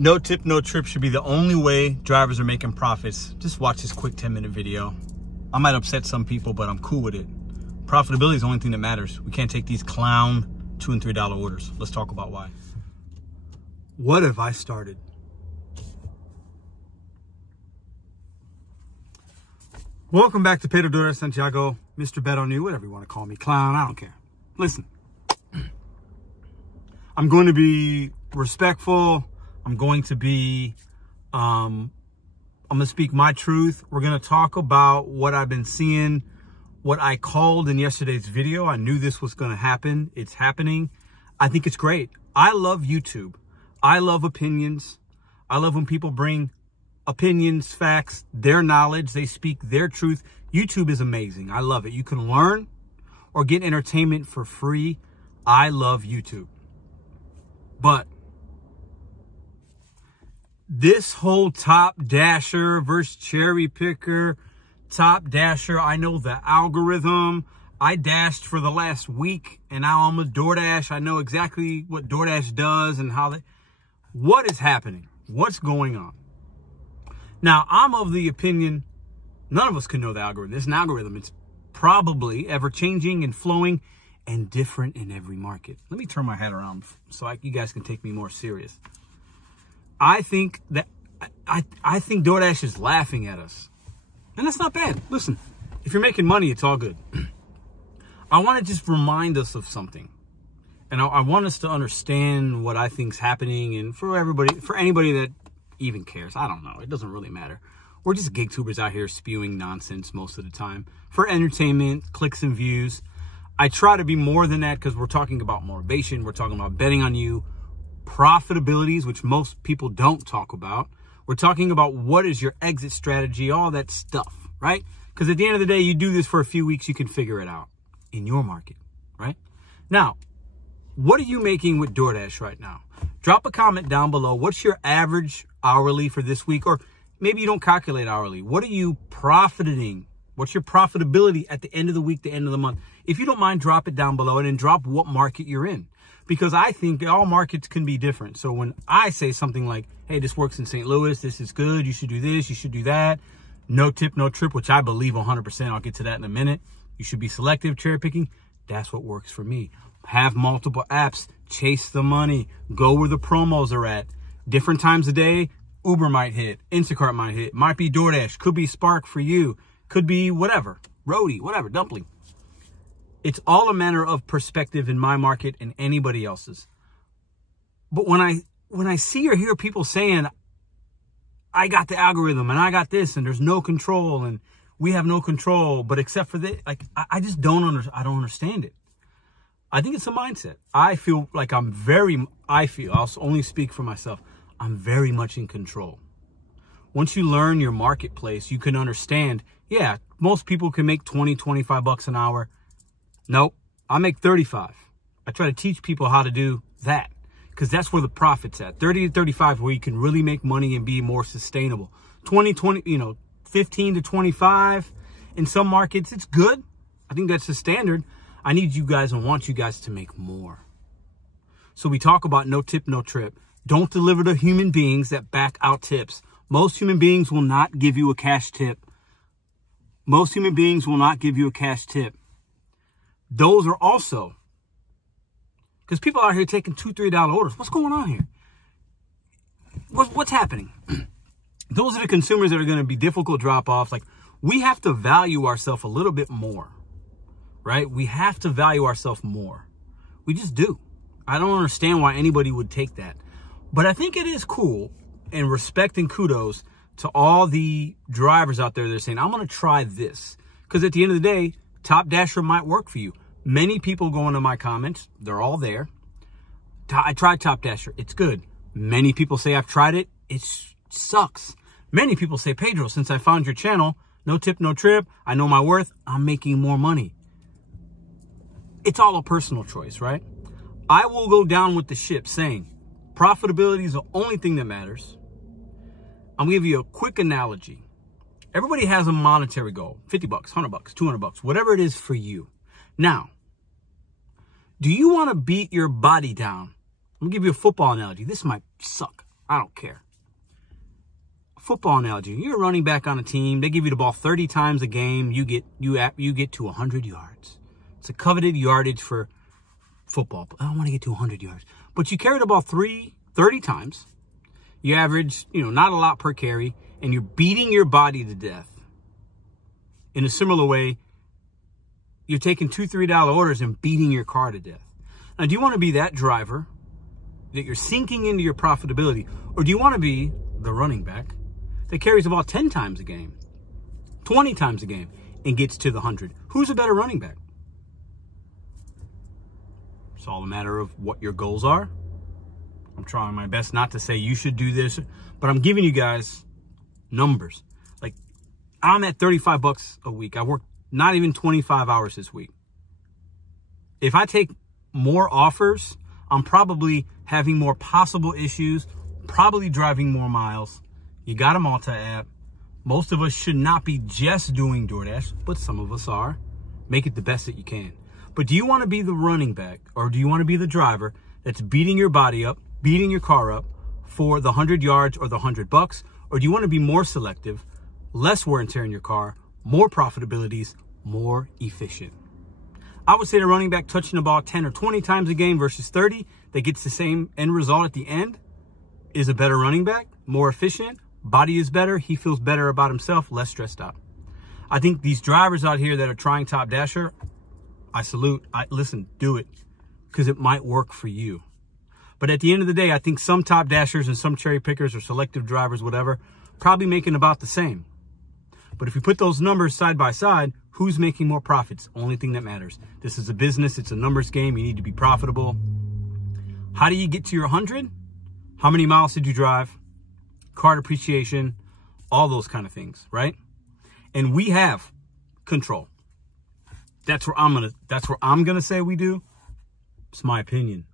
No tip, no trip should be the only way drivers are making profits. Just watch this quick 10-minute video. I might upset some people, but I'm cool with it. Profitability is the only thing that matters. We can't take these clown $2 and $3 orders. Let's talk about why. What have I started? Welcome back to Pedro Doordash Santiago, Mr.BetonYou, whatever you want to call me, clown, I don't care. Listen, I'm going to be respectful. I'm going to be, I'm going to speak my truth. We're going to talk about what I've been seeing, what I called in yesterday's video. I knew this was going to happen. It's happening. I think it's great. I love YouTube. I love opinions. I love when people bring opinions, facts, their knowledge. They speak their truth. YouTube is amazing. I love it. You can learn or get entertainment for free. I love YouTube. But this whole top dasher versus cherry picker, top dasher, I know the algorithm. I dashed for the last week and now I'm a DoorDash. I know exactly what DoorDash does and how they, what is happening? What's going on? Now, I'm of the opinion, none of us can know the algorithm. It's an algorithm. It's probably ever changing and flowing and different in every market. Let me turn my head around so you guys can take me more serious. I think that I think DoorDash is laughing at us. And that's not bad. Listen, if you're making money, it's all good. I want to just remind us of something. And I want us to understand what I think is happening. And for everybody, for anybody that even cares, I don't know. It doesn't really matter. We're just gig tubers out here spewing nonsense most of the time. For entertainment, clicks and views. I try to be more than that because we're talking about motivation. We're talking about betting on you. Profitabilities, which most people don't talk about. We're talking about what is your exit strategy, all that stuff, right? Because at the end of the day, you do this for a few weeks, you can figure it out in your market, right? Now, what are you making with DoorDash right now? Drop a comment down below. What's your average hourly for this week? Or maybe you don't calculate hourly. What are you profiting? What's your profitability at the end of the week, the end of the month? If you don't mind, drop it down below and then drop what market you're in. Because I think all markets can be different. So when I say something like, hey, this works in St. Louis, this is good, you should do this, you should do that. No tip, no trip, which I believe 100%. I'll get to that in a minute. You should be selective, cherry picking. That's what works for me. Have multiple apps, chase the money, go where the promos are at. Different times of day, Uber might hit, Instacart might hit, might be DoorDash, could be Spark for you, could be whatever, Roadie, whatever, Dumpling. It's all a matter of perspective in my market and anybody else's. But when I see or hear people saying, I got the algorithm and I got this and there's no control and we have no control, but except for this, like, I just don't understand it. I think it's a mindset. I feel like I'll only speak for myself. I'm very much in control. Once you learn your marketplace, you can understand, yeah, most people can make 20, 25 bucks an hour. Nope, I make 35. I try to teach people how to do that because that's where the profit's at. 30 to 35 where you can really make money and be more sustainable. 20, 15 to 25 in some markets, it's good. I think that's the standard. I need you guys and want you guys to make more. So we talk about no tip, no trip. Don't deliver to human beings that back out tips. Most human beings will not give you a cash tip. Most human beings will not give you a cash tip. Those are also, because people out here taking $2, $3 orders. What's going on here? What's happening? Those are the consumers that are going to be difficult drop-offs. Like, we have to value ourselves a little bit more, right? We have to value ourselves more. We just do. I don't understand why anybody would take that. But I think it is cool and respect and kudos to all the drivers out there that are saying, I'm going to try this. Because at the end of the day, Top Dasher might work for you. Many people go into my comments. They're all there. I tried Top Dasher. It's good. Many people say I've tried it. It sucks. Many people say, Pedro, since I found your channel, no tip, no trip, I know my worth, I'm making more money. It's all a personal choice, right? I will go down with the ship saying profitability is the only thing that matters. I'm going to give you a quick analogy. Everybody has a monetary goal, 50 bucks, 100 bucks, 200 bucks, whatever it is for you. Now, do you want to beat your body down? I'm going to give you a football analogy. This might suck. I don't care. Football analogy. You're a running back on a team. They give you the ball 30 times a game. You get to 100 yards. It's a coveted yardage for football. I don't want to get to 100 yards. But you carry the ball 30 times. You average, not a lot per carry. And you're beating your body to death. In a similar way, you're taking $2, $3 orders and beating your car to death. Now, do you want to be that driver that you're sinking into your profitability? Or do you want to be the running back that carries the ball 10 times a game, 20 times a game, and gets to the 100? Who's a better running back? It's all a matter of what your goals are. I'm trying my best not to say you should do this, but I'm giving you guys numbers. Like, I'm at $35 a week. I work not even 25 hours this week. If I take more offers, I'm probably having more possible issues, probably driving more miles. You got a multi-app. Most of us should not be just doing DoorDash, but some of us are. Make it the best that you can. But do you want to be the running back, or do you want to be the driver that's beating your body up, beating your car up for the 100 yards or the $100? Or do you want to be more selective, less wear and tear in your car, more profitabilities, more efficient? I would say the running back touching the ball 10 or 20 times a game versus 30 that gets the same end result at the end is a better running back, more efficient, body is better, he feels better about himself, less stressed out. I think these drivers out here that are trying Top Dasher, I salute. Listen, do it, because it might work for you. But at the end of the day, I think some Top Dashers and some cherry pickers or selective drivers, whatever, probably making about the same. But if you put those numbers side by side, who's making more profits? Only thing that matters. This is a business. It's a numbers game. You need to be profitable. How do you get to your 100? How many miles did you drive? Car depreciation, all those kind of things, right? And we have control. That's where I'm gonna say we do. It's my opinion.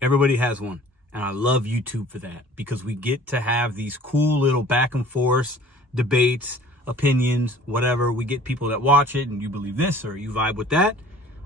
Everybody has one. And I love YouTube for that, because we get to have these cool little back and forth debates, opinions, whatever. We get people that watch it and you believe this or you vibe with that.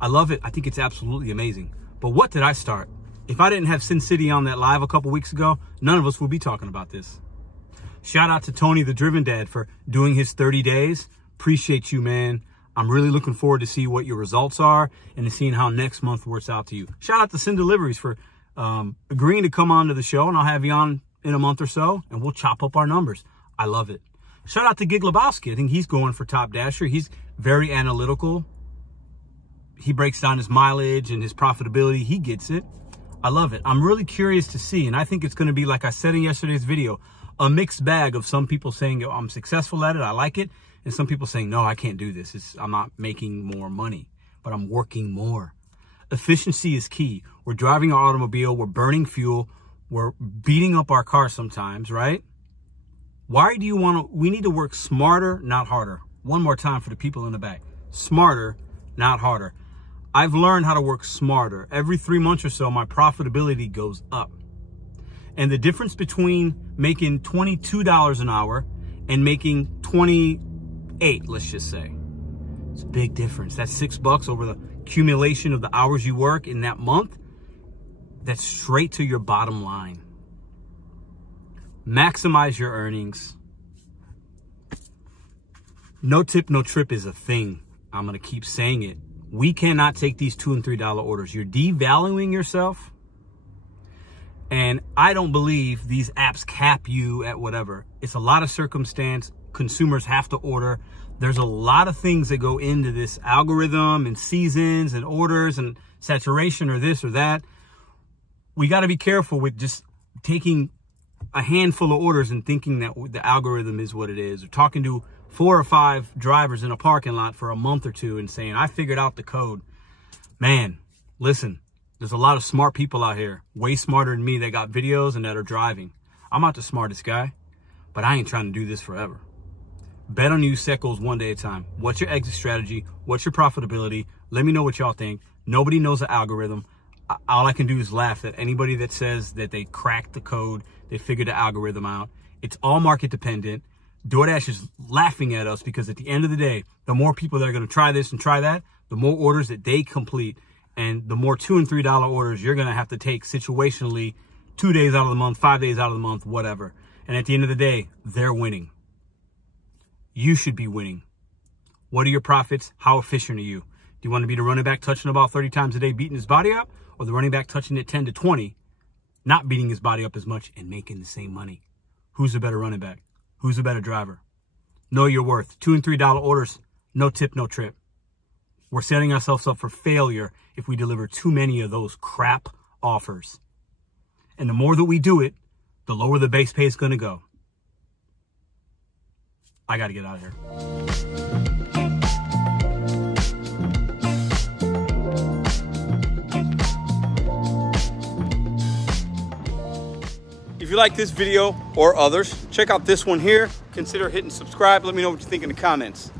I love it. I think it's absolutely amazing. But what did I start? If I didn't have Sin City on that live a couple weeks ago, none of us would be talking about this. Shout out to Tony, the Driven Dad, for doing his 30 days. Appreciate you, man. I'm really looking forward to see what your results are and to seeing how next month works out to you. Shout out to Sin Deliveries for agreeing to come on to the show, and I'll have you on in a month or so, and we'll chop up our numbers. I love it. Shout out to Gig Lebowski. I think he's going for Top Dasher. He's very analytical. He breaks down his mileage and his profitability. He gets it. I love it. I'm really curious to see, and I think it's going to be, like I said in yesterday's video, a mixed bag of some people saying, "Yo, I'm successful at it, I like it," and some people saying, "No, I can't do this. I'm not making more money, but I'm working more." Efficiency is key. We're driving our automobile, we're burning fuel, we're beating up our car sometimes, right? Why do you want to? We need to work smarter, not harder. One more time for the people in the back. Smarter, not harder. I've learned how to work smarter. Every 3 months or so, my profitability goes up. And the difference between making $22 an hour and making 28, let's just say, it's a big difference. That's $6 over the accumulation of the hours you work in that month. That's straight to your bottom line. Maximize your earnings. No tip, no trip is a thing. I'm going to keep saying it. We cannot take these $2 and $3 orders. You're devaluing yourself. And I don't believe these apps cap you at whatever. It's a lot of circumstance. Consumers have to order. There's a lot of things that go into this algorithm and seasons and orders and saturation or this or that. We got to be careful with just taking a handful of orders and thinking that the algorithm is what it is, or talking to 4 or 5 drivers in a parking lot for a month or two and saying, "I figured out the code." Man, listen, there's a lot of smart people out here, way smarter than me, that got videos and that are driving. I'm not the smartest guy, but I ain't trying to do this forever. Bet on you, set goals one day at a time. What's your exit strategy? What's your profitability? Let me know what y'all think. Nobody knows the algorithm. All I can do is laugh at anybody that says that they cracked the code, they figured the algorithm out. It's all market dependent. DoorDash is laughing at us because at the end of the day, the more people that are going to try this and try that, the more orders that they complete, and the more $2 and $3 orders you're going to have to take situationally 2 days out of the month, 5 days out of the month, whatever. And at the end of the day, they're winning. You should be winning. What are your profits? How efficient are you? Do you want to be the running back touching the ball 30 times a day, beating his body up? Or the running back touching it 10 to 20, not beating his body up as much and making the same money? Who's the better running back? Who's the better driver? Know your worth. $2 and $3 orders, no tip, no trip. We're setting ourselves up for failure if we deliver too many of those crap offers. And the more that we do it, the lower the base pay is going to go. I got to get out of here. If you like this video or others, check out this one here. Consider hitting subscribe. Let me know what you think in the comments.